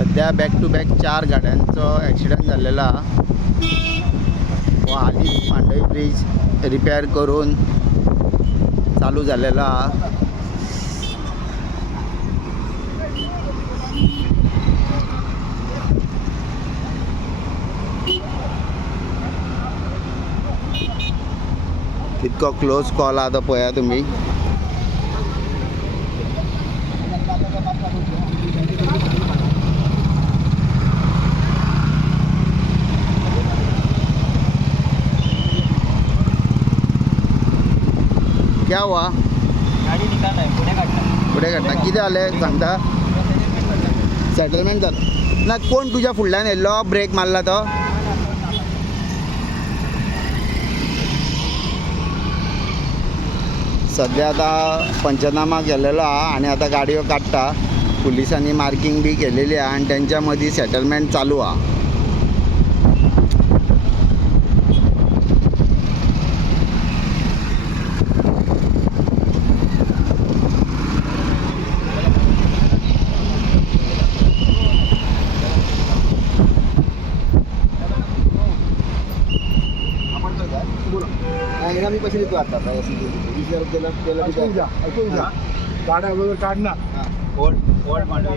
सध्या back to back 4 गाड्यांचो accident झालेला व हालींच मांडवी ब्रिज रिपेअर करून चालू झालेला. कितको क्लोज कॉल आता पळया तुम्ही. क्या हुआ? गाडी निकाल आहे पुढे काढता किती आले सांगता? सेटलमेंट झालं ना. कोण तुझ्या फुडल्यान येयल्लो ब्रेक मारला तो? सध्या आता पंचनामा केलेलो हा आणि आता गाडयो काढता. पुलिसांनी मार्किंग बी केलेली आहे आणि त्यांच्या मध्ये सेटलमेंट चालू आहे. मी पैसे देतो आता गाड्या वगैरे काढणार ओल्ड मांडवी